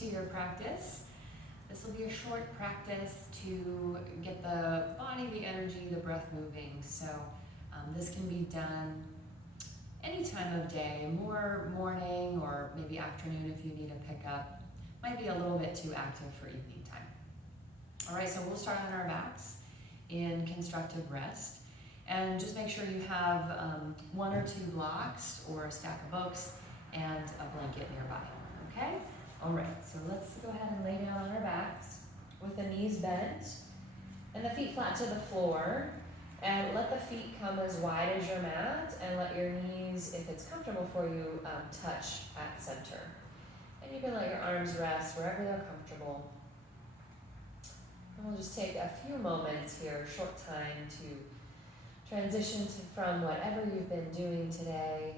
to your practice. This will be a short practice to get the body, the energy, the breath moving. So this can be done any time of day, more morning or maybe afternoon if you need a pickup. Might be a little bit too active for evening time. All right, so we'll start on our backs in constructive rest. And just make sure you have 1 or 2 blocks or a stack of books and a blanket nearby, okay? All right, so let's go ahead and lay down on our backs with the knees bent and the feet flat to the floor. And let the feet come as wide as your mat, and let your knees, if it's comfortable for you, touch at center. And you can let your arms rest wherever they're comfortable. And we'll just take a few moments here, a short time, to transition from whatever you've been doing today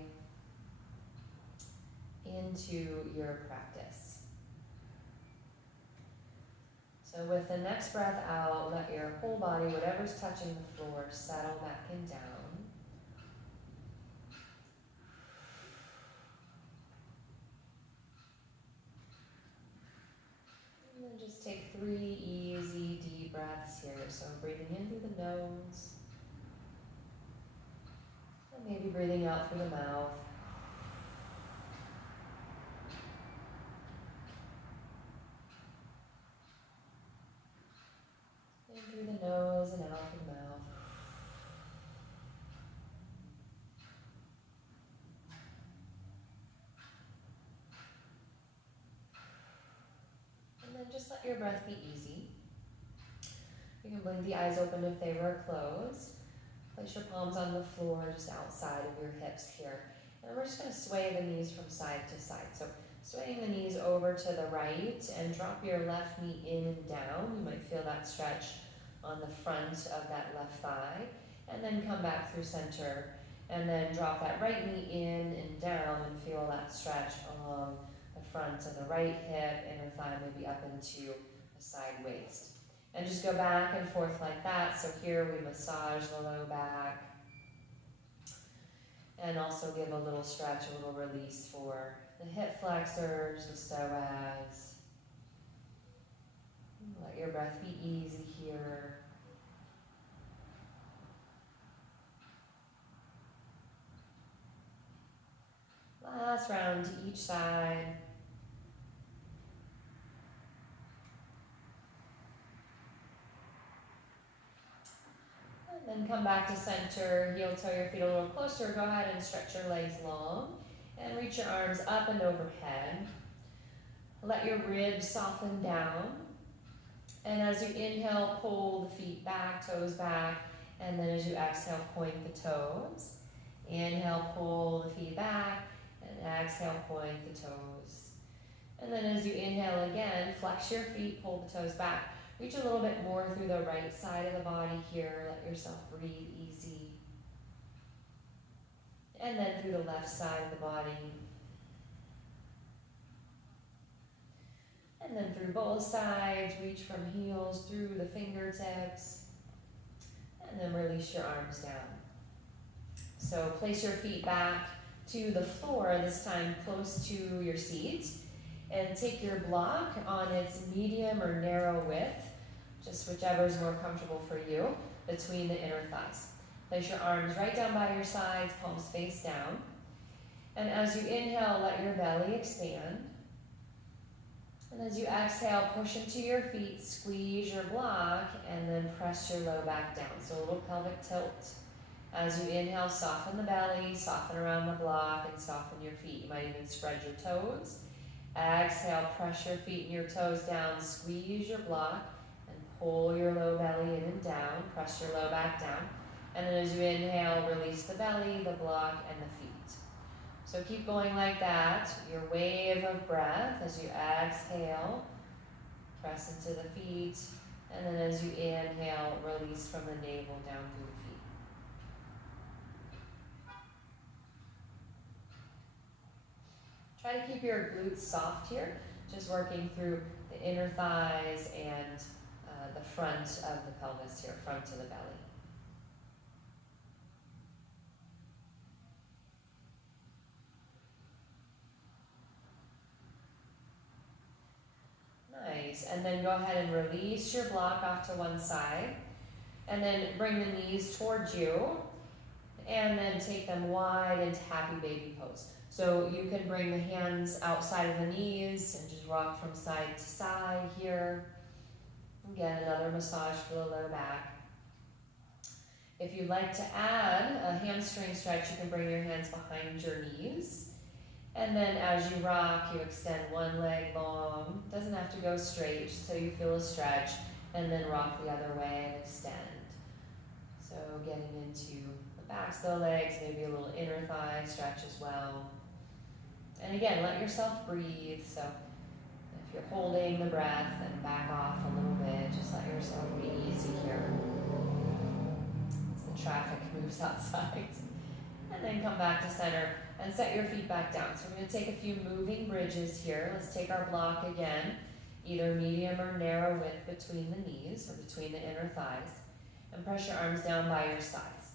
into your practice. So with the next breath out, let your whole body, whatever's touching the floor, settle back and down. And then just take 3 easy, deep breaths here. So breathing in through the nose, and maybe breathing out through the mouth. In through the nose and out through the mouth. And then just let your breath be easy. You can blink the eyes open if they were closed. Place your palms on the floor just outside of your hips here. And we're just going to sway the knees from side to side. So swaying the knees over to the right and drop your left knee in and down. You might feel that stretch on the front of that left thigh. And then come back through center. And then drop that right knee in and down and feel that stretch along the front of the right hip, inner thigh, maybe up into the side waist. And just go back and forth like that. So here we massage the low back. And also give a little stretch, a little release for the hip flexors, the psoas. Let your breath be easy here. Last round to each side. And then come back to center, heel toe your feet a little closer. Go ahead and stretch your legs long and reach your arms up and overhead. Let your ribs soften down. And as you inhale, pull the feet back, toes back. And then as you exhale, point the toes. Inhale, pull the feet back. And exhale, point the toes. And then as you inhale again, flex your feet, pull the toes back. Reach a little bit more through the right side of the body here. Let yourself breathe easy. And then through the left side of the body. And then through both sides, reach from heels through the fingertips. And then release your arms down. So place your feet back to the floor, this time close to your seat. And take your block on its medium or narrow width, just whichever is more comfortable for you, between the inner thighs. Place your arms right down by your sides, palms face down. And as you inhale, let your belly expand. And as you exhale, push into your feet, squeeze your block, and then press your low back down. So a little pelvic tilt. As you inhale, soften the belly, soften around the block, and soften your feet. You might even spread your toes. Exhale, press your feet and your toes down, squeeze your block, and pull your low belly in and down, press your low back down. And then as you inhale, release the belly, the block, and the feet. So keep going like that, your wave of breath as you exhale, press into the feet, and then as you inhale, release from the navel down through the feet. Try to keep your glutes soft here, just working through the inner thighs and the front of the pelvis here, front to the belly. Nice. And then go ahead and release your block off to one side. And then bring the knees towards you. And then take them wide into happy baby pose. So you can bring the hands outside of the knees and just rock from side to side here. Again, another massage for the low back. If you'd like to add a hamstring stretch, you can bring your hands behind your knees. And then as you rock, you extend one leg long. Doesn't have to go straight, just till you feel a stretch. And then rock the other way and extend. So getting into the backs of the legs, maybe a little inner thigh stretch as well. And again, let yourself breathe. So if you're holding the breath, then back off a little bit. Just let yourself be easy here. As the traffic moves outside. And then come back to center and set your feet back down. So we're going to take a few moving bridges here. Let's take our block again, either medium or narrow width between the knees or between the inner thighs. And press your arms down by your sides.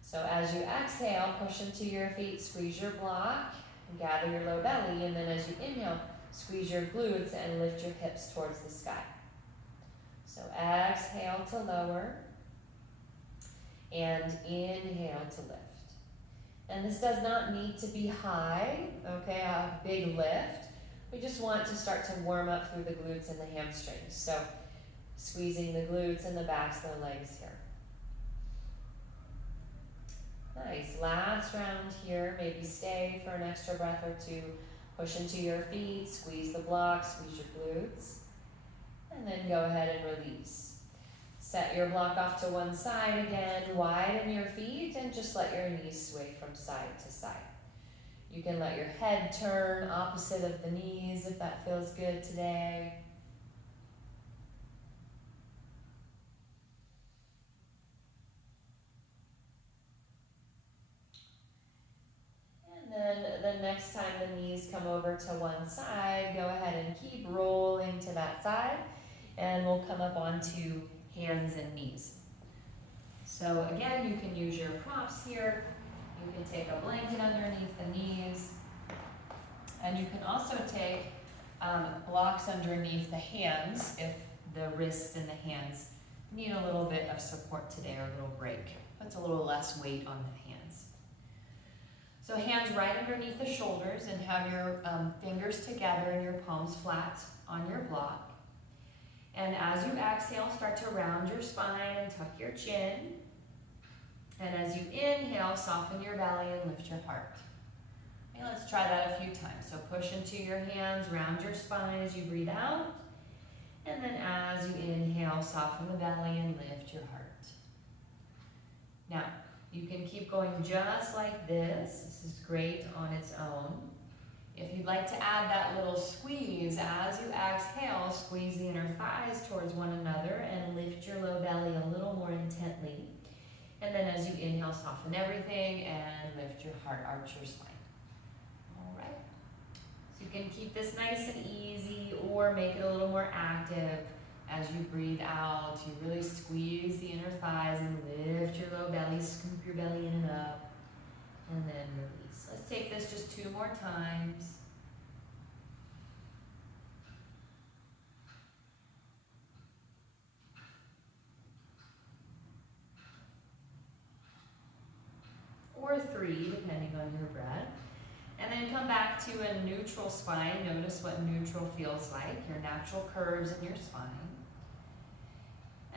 So as you exhale, push into your feet, squeeze your block, and gather your low belly. And then as you inhale, squeeze your glutes and lift your hips towards the sky. So exhale to lower and inhale to lift. And this does not need to be high, okay, a big lift. We just want to start to warm up through the glutes and the hamstrings. So squeezing the glutes and the backs of the legs here. Nice, last round here. Maybe stay for an extra breath or two. Push into your feet, squeeze the block, squeeze your glutes. And then go ahead and release. Set your block off to one side again, widen your feet, and just let your knees sway from side to side. You can let your head turn opposite of the knees if that feels good today. And then the next time the knees come over to one side, go ahead and keep rolling to that side, and we'll come up onto hands and knees. So again, you can use your props here. You can take a blanket underneath the knees. And you can also take blocks underneath the hands if the wrists and the hands need a little bit of support today or a little break. Puts a little less weight on the hands. So hands right underneath the shoulders and have your fingers together and your palms flat on your block. And as you exhale, start to round your spine and tuck your chin. And as you inhale, soften your belly and lift your heart. And let's try that a few times. So push into your hands, round your spine as you breathe out. And then as you inhale, soften the belly and lift your heart. Now, you can keep going just like this. This is great on its own. If you'd like to add that little squeeze, as you exhale, squeeze the inner thighs towards one another and lift your low belly a little more intently. And then as you inhale, soften everything and lift your heart, arch your spine. All right. So you can keep this nice and easy or make it a little more active. As you breathe out, you really squeeze the inner thighs and lift your low belly, scoop your belly in and up, and then release. Let's take this just 2 more times. Or 3, depending on your breath. And then come back to a neutral spine. Notice what neutral feels like, your natural curves in your spine.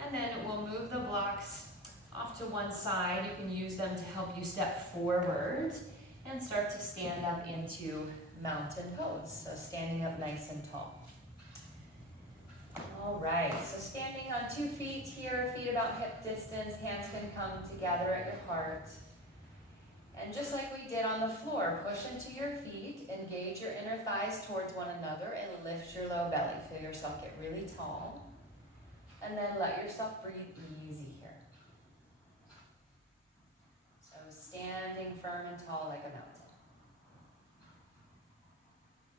And then we'll move the blocks off to one side. You can use them to help you step forward and start to stand up into mountain pose. So standing up nice and tall. All right, so standing on 2 feet here, feet about hip distance, hands can come together at your heart. And just like we did on the floor, push into your feet, engage your inner thighs towards one another, and lift your low belly. Feel yourself get really tall. And then let yourself breathe easy here. So standing firm and tall like a mountain.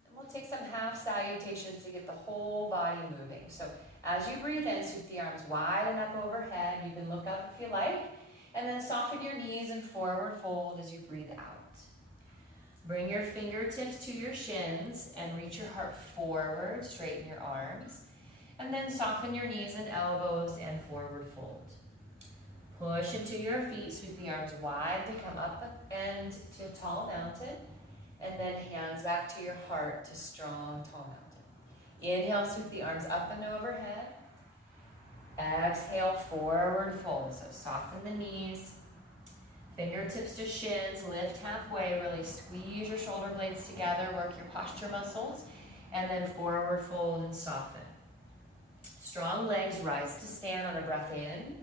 And we'll take some half salutations to get the whole body moving. So as you breathe in, sweep the arms wide and up overhead. You can look up if you like. And then soften your knees and forward fold as you breathe out. Bring your fingertips to your shins and reach your heart forward, straighten your arms. And then soften your knees and elbows and forward fold. Push into your feet, sweep the arms wide to come up and to a tall mountain. And then hands back to your heart to strong, tall mountain. Inhale, sweep the arms up and overhead. Exhale, forward fold. So soften the knees. Fingertips to shins, lift halfway, really squeeze your shoulder blades together, work your posture muscles, and then forward fold and soften. Strong legs, rise to stand on a breath in,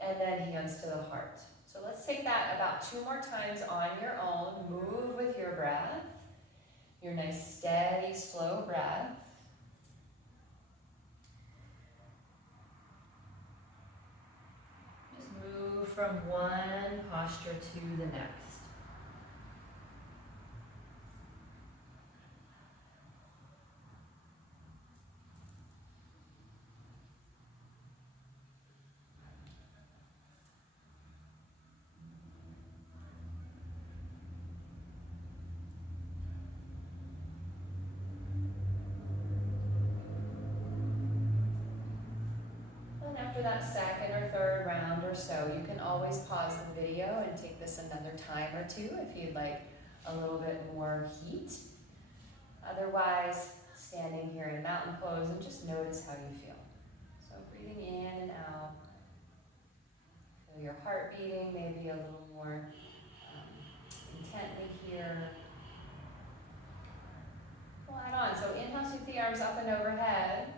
and then hands to the heart. So let's take that about 2 more times on your own. Move with your breath, your nice steady, slow breath. Move from one posture to the next. After that second or third round or so, you can always pause the video and take this another time or two if you'd like a little bit more heat. Otherwise, standing here in mountain pose and just notice how you feel. So breathing in and out. Feel your heart beating maybe a little more intently here. We'll add on. So inhale, sweep the arms up and overhead.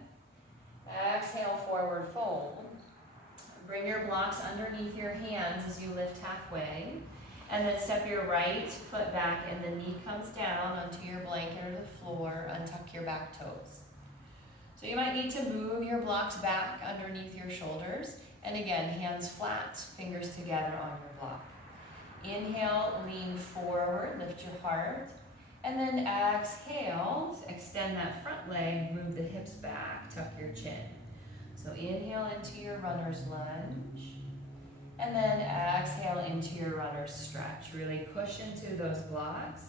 Exhale, forward fold. Bring your blocks underneath your hands as you lift halfway. And then step your right foot back and the knee comes down onto your blanket or the floor. Untuck your back toes. So you might need to move your blocks back underneath your shoulders. And again, hands flat, fingers together on your block. Inhale, lean forward, lift your heart. And then exhale, extend that front leg, move the hips back, tuck your chin. So inhale into your runner's lunge. And then exhale into your runner's stretch. Really push into those blocks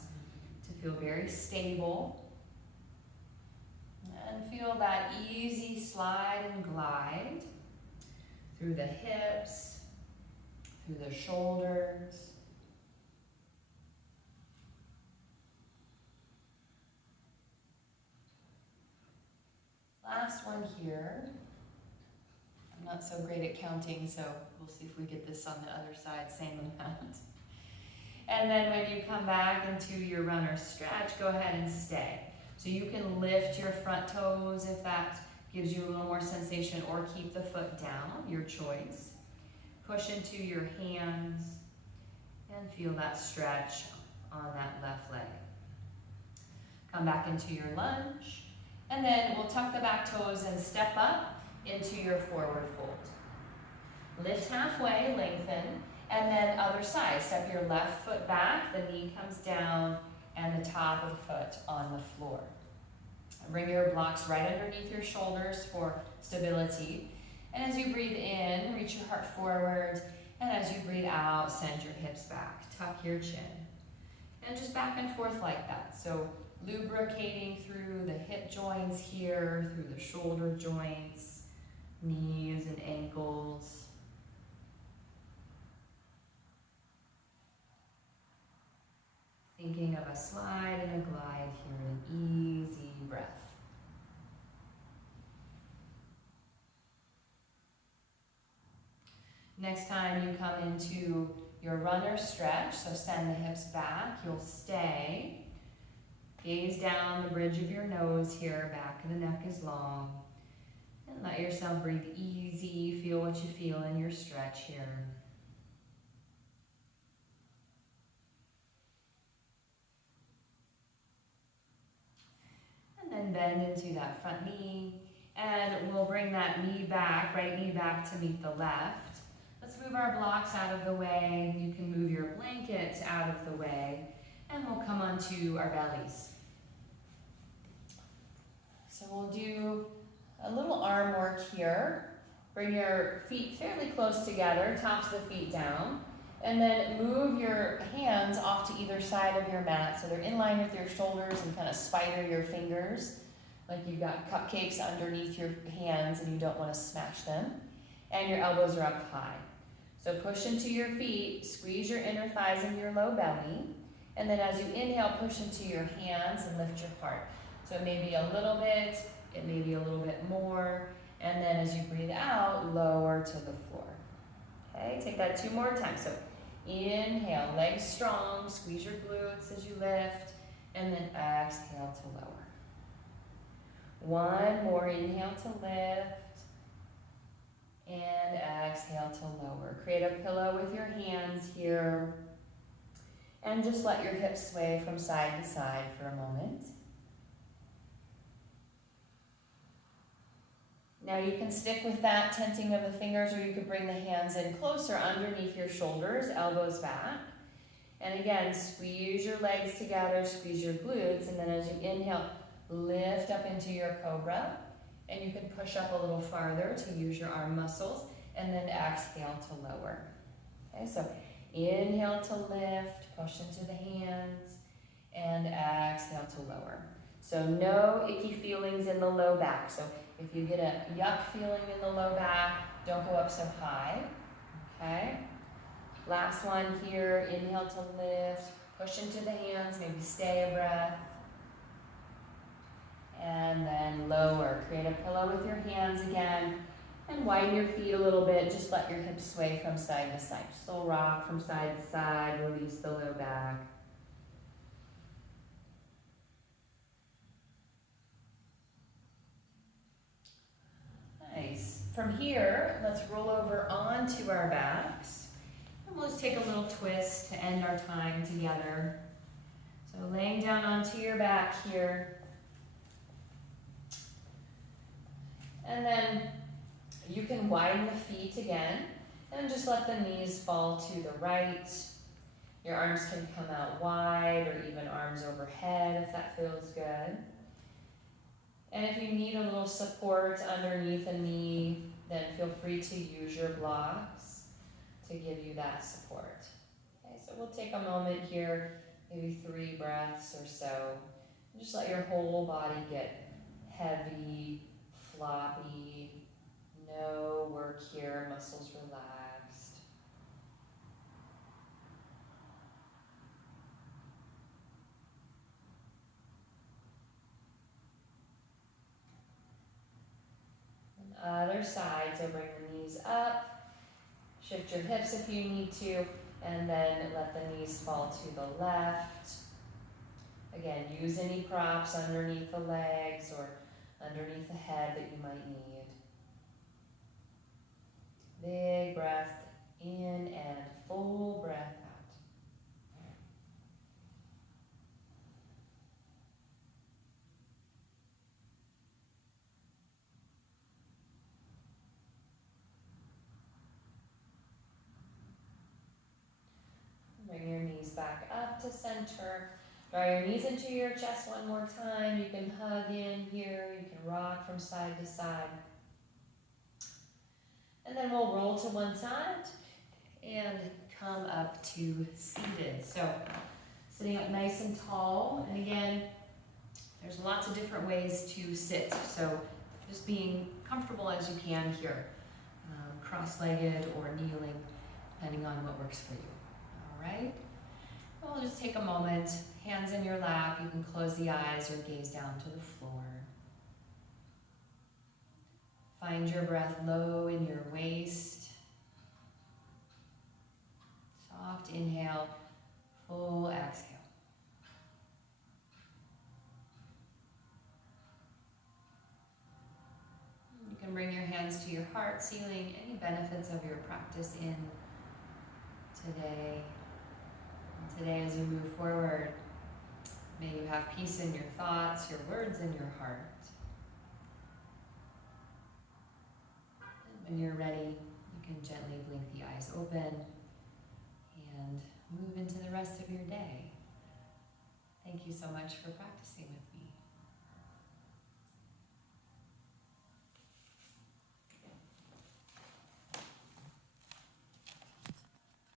to feel very stable. And feel that easy slide and glide through the hips, through the shoulders. Last one here. I'm not so great at counting, so we'll see if we get this on the other side, same amount. And then when you come back into your runner stretch, go ahead and stay. So you can lift your front toes if that gives you a little more sensation, or keep the foot down, your choice. Push into your hands and feel that stretch on that left leg. Come back into your lunge. And then we'll tuck the back toes and step up into your forward fold. Lift halfway, lengthen, and then other side. Step your left foot back, the knee comes down, and the top of the foot on the floor. Bring your blocks right underneath your shoulders for stability. And as you breathe in, reach your heart forward, and as you breathe out, send your hips back. Tuck your chin. And just back and forth like that. So lubricating through the hip joints here, through the shoulder joints, knees and ankles. Thinking of a slide and a glide here, an easy breath. Next time you come into your runner stretch, so send the hips back, you'll stay. Gaze down the bridge of your nose here, back of the neck is long. And let yourself breathe easy, feel what you feel in your stretch here. And then bend into that front knee, and we'll bring that knee back, right knee back to meet the left. Let's move our blocks out of the way. You can move your blankets out of the way, and we'll come onto our bellies. So we'll do a little arm work here. Bring your feet fairly close together, tops of the feet down, and then move your hands off to either side of your mat so they're in line with your shoulders, and kind of spider your fingers like you've got cupcakes underneath your hands and you don't want to smash them. And your elbows are up high. So push into your feet, squeeze your inner thighs into your low belly. And then as you inhale, push into your hands and lift your heart. So it may be a little bit, it may be a little bit more. And then as you breathe out, lower to the floor. Okay, take that 2 more times. So inhale, legs strong, squeeze your glutes as you lift, and then exhale to lower. 1 more, inhale to lift, and exhale to lower. Create a pillow with your hands here, and just let your hips sway from side to side for a moment. Now you can stick with that tenting of the fingers, or you could bring the hands in closer underneath your shoulders, elbows back. And again, squeeze your legs together, squeeze your glutes, and then as you inhale, lift up into your cobra. And you can push up a little farther to use your arm muscles, and then exhale to lower. Okay, so inhale to lift, push into the hands, and exhale to lower. So no icky feelings in the low back. So if you get a yuck feeling in the low back, don't go up so high, okay? Last one here, inhale to lift, push into the hands, maybe stay a breath. And then lower, create a pillow with your hands again, and widen your feet a little bit, just let your hips sway from side to side. Just a little rock from side to side, release the low back. Nice. From here, let's roll over onto our backs. And we'll just take a little twist to end our time together. So laying down onto your back here. And then you can widen the feet again and just let the knees fall to the right. Your arms can come out wide or even arms overhead if that feels good. And if you need a little support underneath a knee, then feel free to use your blocks to give you that support. Okay, so we'll take a moment here, maybe 3 breaths or so. Just let your whole body get heavy, floppy, no work here, muscles relaxed. Other side, so bring the knees up, shift your hips if you need to, and then let the knees fall to the left. Again, use any props underneath the legs or underneath the head that you might need. Big breath in and full breath out. Bring your knees back up to center. Draw your knees into your chest one more time. You can hug in here. You can rock from side to side. And then we'll roll to one side and come up to seated. So sitting up nice and tall. And again, there's lots of different ways to sit. So just being comfortable as you can here. Cross-legged or kneeling, depending on what works for you. Right? We'll just take a moment, hands in your lap, you can close the eyes or gaze down to the floor. Find your breath low in your waist. Soft inhale, full exhale. You can bring your hands to your heart, sealing any benefits of your practice in today. Today, as you move forward, may you have peace in your thoughts, your words, and your heart. And when you're ready, you can gently blink the eyes open and move into the rest of your day. Thank you so much for practicing with me.